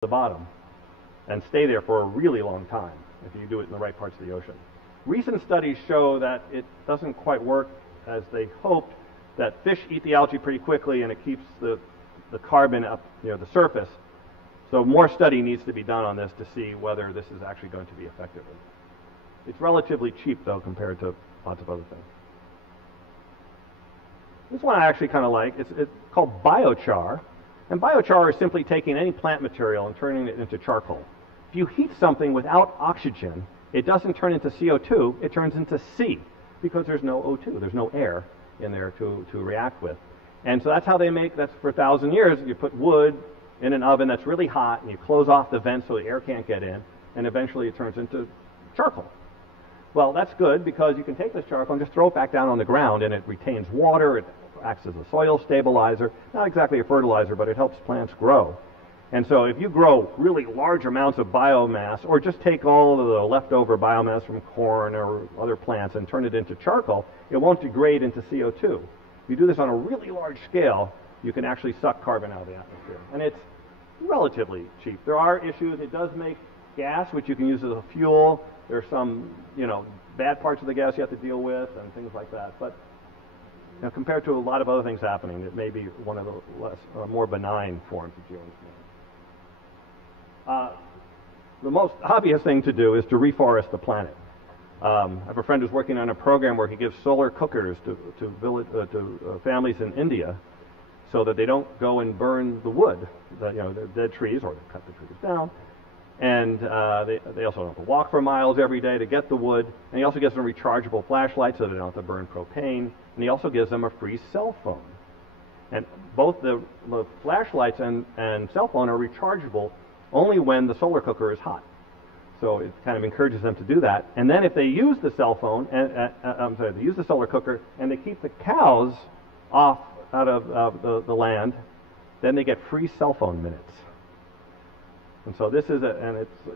the bottom and stay there for a really long time if you do it in the right parts of the ocean. Recent studies show that it doesn't quite work as they hoped, that fish eat the algae pretty quickly and it keeps the carbon up near the surface. So more study needs to be done on this to see whether this is actually going to be effective. It's relatively cheap, though, compared to lots of other things. This one I actually kind of like. It's called biochar. And biochar is simply taking any plant material and turning it into charcoal. If you heat something without oxygen, it doesn't turn into CO2, it turns into C, because there's no O2, there's no air in there to react with. And so that's how they make, that's for 1,000 years, you put wood in an oven that's really hot, and you close off the vents so the air can't get in, and eventually it turns into charcoal. Well, that's good because you can take this charcoal and just throw it back down on the ground, and it retains water, it acts as a soil stabilizer, not exactly a fertilizer, but it helps plants grow. And so if you grow really large amounts of biomass, or just take all of the leftover biomass from corn or other plants and turn it into charcoal, it won't degrade into CO2. If you do this on a really large scale, you can actually suck carbon out of the atmosphere. And it's relatively cheap. There are issues. It does make gas, which you can use as a fuel. There's some, bad parts of the gas you have to deal with and things like that. But compared to a lot of other things happening, it may be one of the more benign forms of geoengineering. The most obvious thing to do is to reforest the planet. I have a friend who's working on a program where he gives solar cookers to families in India so that they don't go and burn the wood, the dead trees, or they cut the trees down. And they also don't have to walk for miles every day to get the wood. And he also gives them rechargeable flashlights so they don't have to burn propane. And he also gives them a free cell phone. And both the flashlights and cell phone are rechargeable only when the solar cooker is hot. So it kind of encourages them to do that. And then if they use the cell phone, they use the solar cooker, and they keep the cows off out of the land, then they get free cell phone minutes. And so this is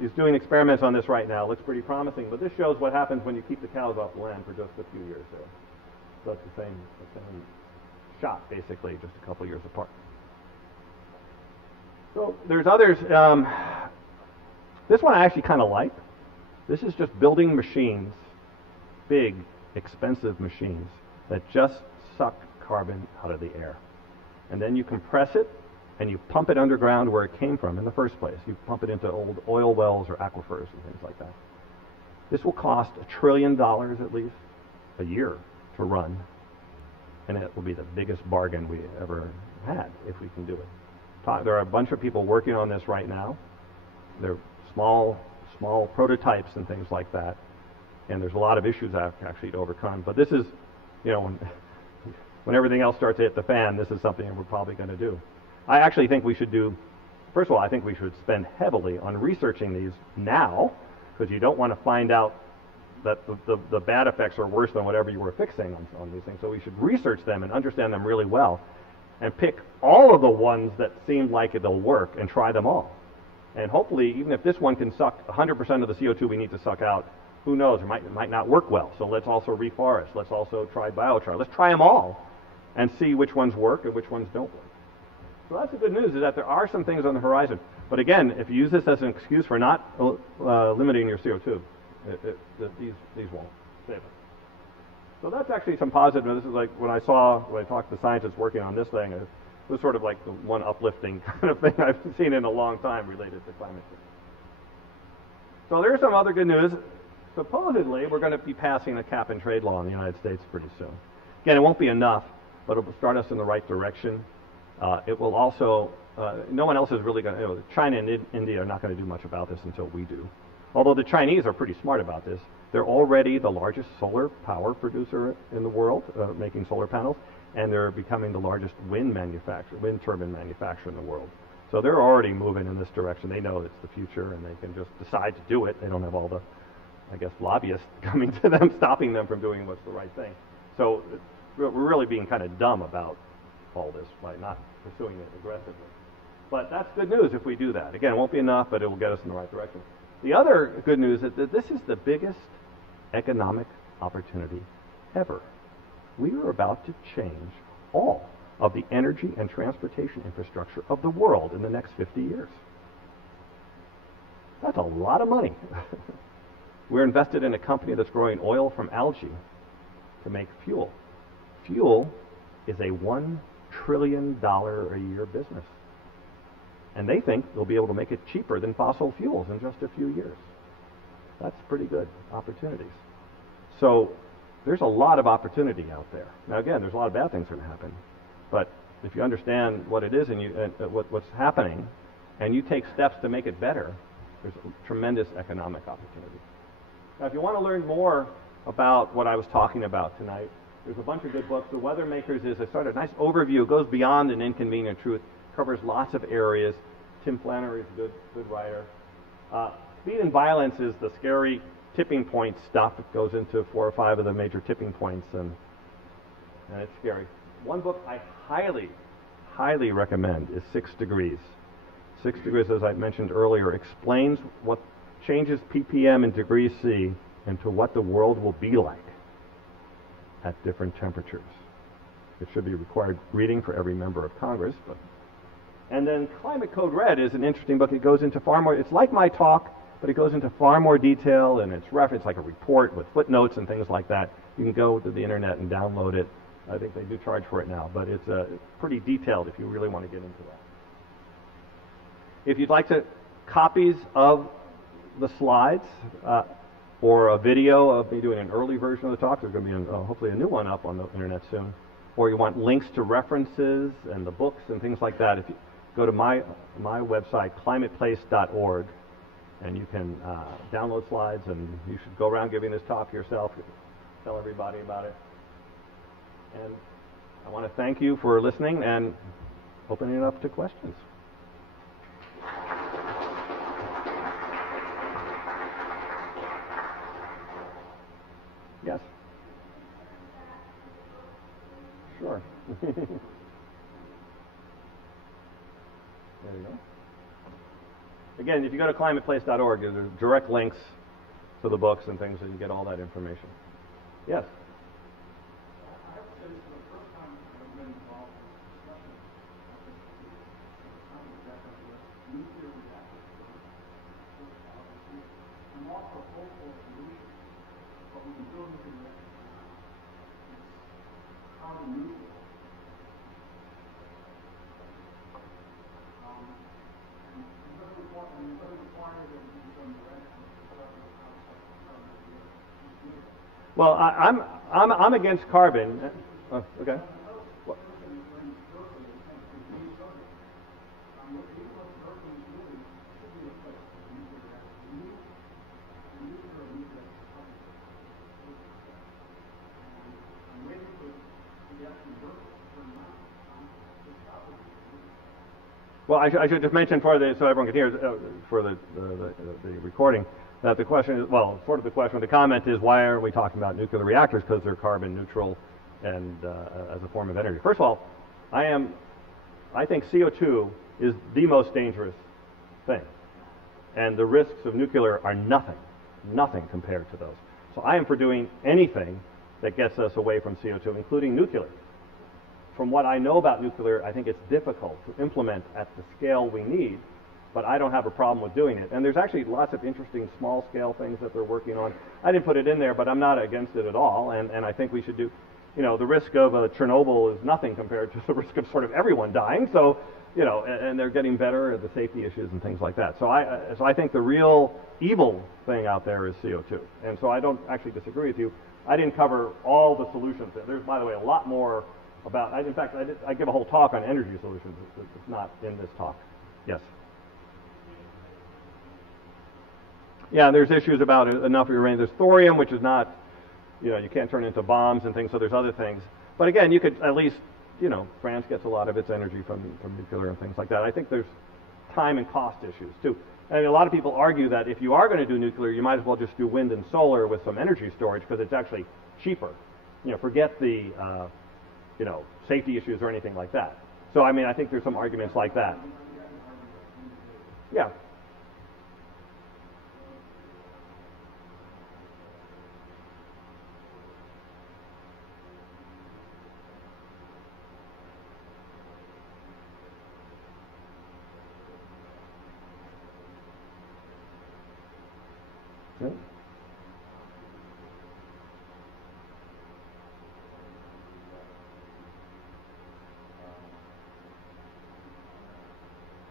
he's doing experiments on this right now. It looks pretty promising, but this shows what happens when you keep the cows off the land for just a few years there. So it's the same shot, basically, just a couple years apart. So there's others. This one I actually kind of like. This is just building machines, big, expensive machines that just suck carbon out of the air. And then you compress it and you pump it underground where it came from in the first place. You pump it into old oil wells or aquifers and things like that. This will cost $1 trillion at least a year to run. And it will be the biggest bargain we ever had if we can do it. There are a bunch of people working on this right now. They're small prototypes and things like that. And there's a lot of issues actually to overcome. But this is, when everything else starts to hit the fan, this is something that we're probably going to do. I actually think we should first of all, I think we should spend heavily on researching these now, because you don't want to find out that the bad effects are worse than whatever you were fixing on these things. So we should research them and understand them really well, and pick all of the ones that seem like it'll work and try them all. And hopefully, even if this one can suck 100% of the CO2 we need to suck out, who knows, it might not work well. So let's also reforest. Let's also try biochar. Let's try them all and see which ones work and which ones don't work. So that's the good news, is that there are some things on the horizon. But again, if you use this as an excuse for not limiting your CO2, these won't save it. So that's actually some positive. This is like when I talked to scientists working on this thing, it was sort of like the one uplifting kind of thing I've seen in a long time related to climate change. So there's some other good news. Supposedly, we're going to be passing a cap and trade law in the United States pretty soon. Again, it won't be enough, but it will start us in the right direction. It will also, no one else is really going to, China and India are not going to do much about this until we do. Although the Chinese are pretty smart about this. They're already the largest solar power producer in the world, making solar panels, and they're becoming the largest wind turbine manufacturer in the world. So they're already moving in this direction. They know it's the future, and they can just decide to do it. They don't have all the, lobbyists coming to them, stopping them from doing what's the right thing. So we're really being kind of dumb about all this by not pursuing it aggressively. But that's good news if we do that. Again, it won't be enough, but it will get us in the right direction. The other good news is that this is the biggest economic opportunity ever. We are about to change all of the energy and transportation infrastructure of the world in the next 50 years. That's a lot of money. We're invested in a company that's growing oil from algae to make fuel. Fuel is a $1 trillion a year business. And they think they'll be able to make it cheaper than fossil fuels in just a few years. That's pretty good opportunities. So there's a lot of opportunity out there. Now again, there's a lot of bad things that happen. But if you understand what it is and what's happening, and you take steps to make it better, there's a tremendous economic opportunity. Now, if you want to learn more about what I was talking about tonight, there's a bunch of good books. The Weather Makers is a nice overview. It goes beyond an inconvenient truth, covers lots of areas. Tim Flannery is a good writer. Speed and Violence is the scary tipping point stuff. It goes into 4 or 5 of the major tipping points, and it's scary. One book I highly recommend is 6 Degrees. 6 Degrees, as I mentioned earlier, explains what changes ppm and degrees C into what the world will be like at different temperatures. It should be required reading for every member of Congress. And then Climate Code Red is an interesting book. It goes into far more, it's like my talk, but it goes into far more detail, and it's referenced like a report with footnotes and things like that. You can go to the internet and download it. I think they do charge for it now, but it's pretty detailed if you really want to get into that. If you'd like copies of the slides or a video of me doing an early version of the talk, there's going to be hopefully a new one up on the internet soon, or you want links to references and the books and things like that, if you go to my website, climateplace.org, and you can download slides, and you should go around giving this talk yourself, tell everybody about it. And I want to thank you for listening and opening it up to questions. Yes. Sure. There you go. Again, if you go to climateplace.org, there's direct links to the books and things, so you can get all that information. Yes. I have to say this is the first time I've been involved in this discussion of nuclear reactors. I'm all for hopeful solutions, but when you build nuclear reactors now, it's carbon neutral. And it doesn't require that you do some direction to start with carbon. Well, I'm against carbon. Okay. What? Well, I should just mention so everyone can hear for the recording that the question is, well, sort of the question, the comment is, why are we talking about nuclear reactors? Because they're carbon neutral and as a form of energy. First of all, I think CO2 is the most dangerous thing, and the risks of nuclear are nothing compared to those. So I am for doing anything that gets us away from CO2, including nuclear. From what I know about nuclear, I think it's difficult to implement at the scale we need, but I don't have a problem with doing it. And there's actually lots of interesting small-scale things that they're working on. I didn't put it in there, but I'm not against it at all, and I think we should do, the risk of Chernobyl is nothing compared to the risk of sort of everyone dying, so, and they're getting better at the safety issues and things like that. So I think the real evil thing out there is CO2, and so I don't actually disagree with you. I didn't cover all the solutions. There's, by the way, a lot more about, in fact, I give a whole talk on energy solutions. It's not in this talk. Yes? Yeah, there's issues about enough uranium. There's thorium, which is not, you can't turn into bombs and things, so there's other things. But again, you could at least, France gets a lot of its energy from nuclear and things like that. I think there's time and cost issues, too. And a lot of people argue that if you are going to do nuclear, you might as well just do wind and solar with some energy storage because it's actually cheaper. Forget the safety issues or anything like that. So, I think there's some arguments like that. Yeah. Yeah.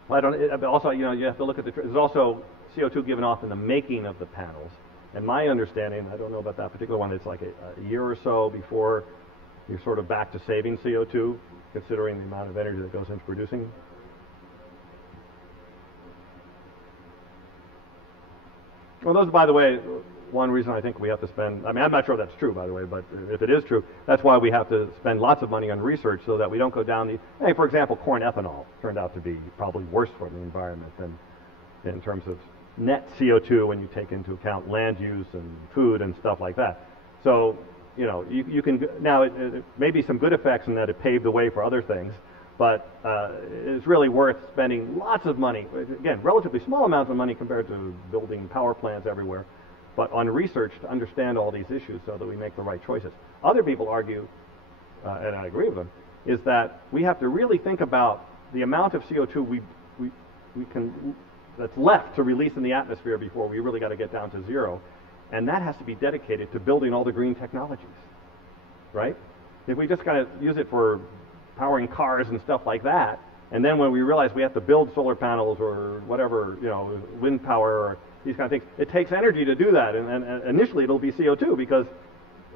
Well, I don't. But also, you have to look at there's also CO2 given off in the making of the panels. And my understanding, I don't know about that particular one, it's like a year or so before you're sort of back to saving CO2, considering the amount of energy that goes into producing. Well, those, by the way, one reason I think we have to spend, I'm not sure that's true, by the way, but if it is true, that's why we have to spend lots of money on research so that we don't go down for example, corn ethanol turned out to be probably worse for the environment than in terms of net CO2 when you take into account land use and food and stuff like that. So, you can, now it may be some good effects in that it paved the way for other things, but it's really worth spending lots of money, again, relatively small amounts of money compared to building power plants everywhere, but on research to understand all these issues so that we make the right choices. Other people argue, and I agree with them, is that we have to really think about the amount of CO2 we can that's left to release in the atmosphere before we really got to get down to zero, and that has to be dedicated to building all the green technologies, right? If we just got to use it for powering cars and stuff like that, and then when we realize we have to build solar panels or whatever, wind power or these kind of things, it takes energy to do that, and initially it'll be CO2 because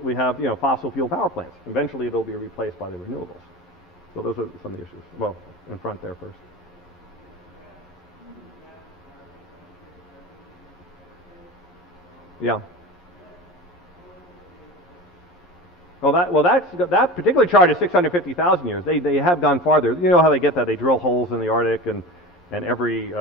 we have fossil fuel power plants. Eventually it'll be replaced by the renewables. So those are some of the issues. Well, in front there first. Yeah. That particular chart is 650,000 years. They have gone farther. You know how they get that? They drill holes in the Arctic, and every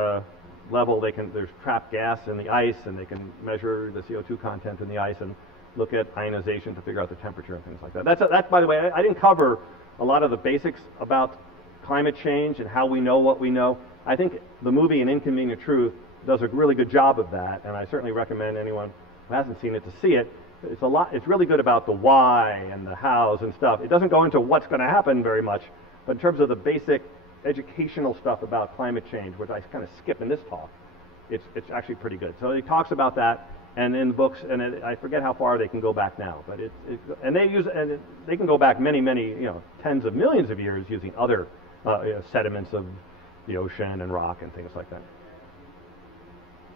level there's trapped gas in the ice, and they can measure the CO2 content in the ice and look at ionization to figure out the temperature and things like that. That's by the way, I didn't cover a lot of the basics about climate change and how we know what we know. I think the movie An Inconvenient Truth does a really good job of that, and I certainly recommend anyone who hasn't seen it to see it. It's really good about the why and the hows and stuff. It doesn't go into what's going to happen very much, but in terms of the basic educational stuff about climate change, which I kind of skip in this talk, it's actually pretty good. So he talks about that, and in the books, and I forget how far they can go back now, but they can go back many, tens of millions of years using other sediments of the ocean and rock and things like that.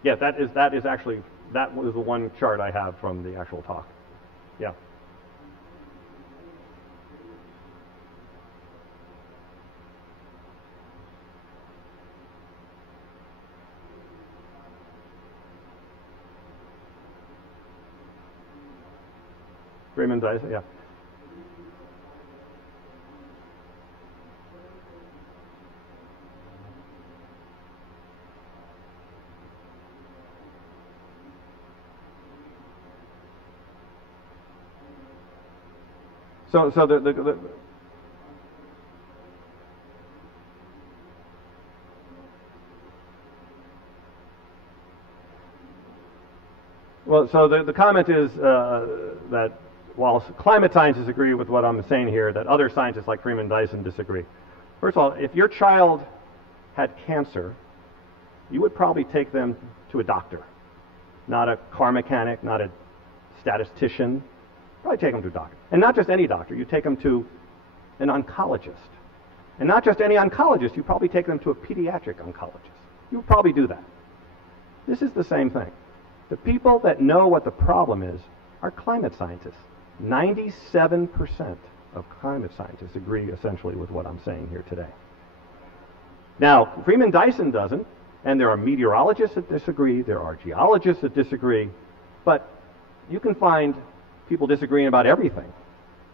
Yeah, that was the one chart I have from the actual talk. Yeah. Freeman Dyson, yeah. So the well, so the comment is that while climate scientists agree with what I'm saying here, that other scientists like Freeman Dyson disagree. First of all, if your child had cancer, you would probably take them to a doctor, not a car mechanic, not a statistician. Probably take them to a doctor. And not just any doctor. You take them to an oncologist. And not just any oncologist. You probably take them to a pediatric oncologist. You would probably do that. This is the same thing. The people that know what the problem is are climate scientists. 97% of climate scientists agree essentially with what I'm saying here today. Now, Freeman Dyson doesn't, and there are meteorologists that disagree, there are geologists that disagree, but you can find people disagreeing about everything.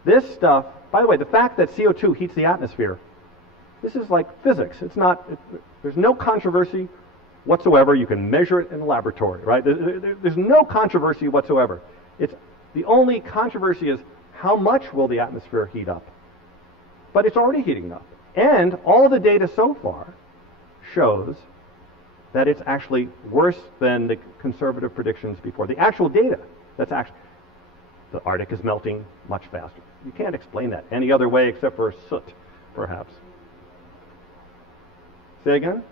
This stuff, by the way, the fact that CO2 heats the atmosphere, this is like physics. There's no controversy whatsoever. You can measure it in the laboratory, right? There's no controversy whatsoever. The only controversy is how much will the atmosphere heat up? But it's already heating up. And all the data so far shows that it's actually worse than the conservative predictions before. The actual data, the Arctic is melting much faster. You can't explain that any other way except for soot, perhaps. Say again?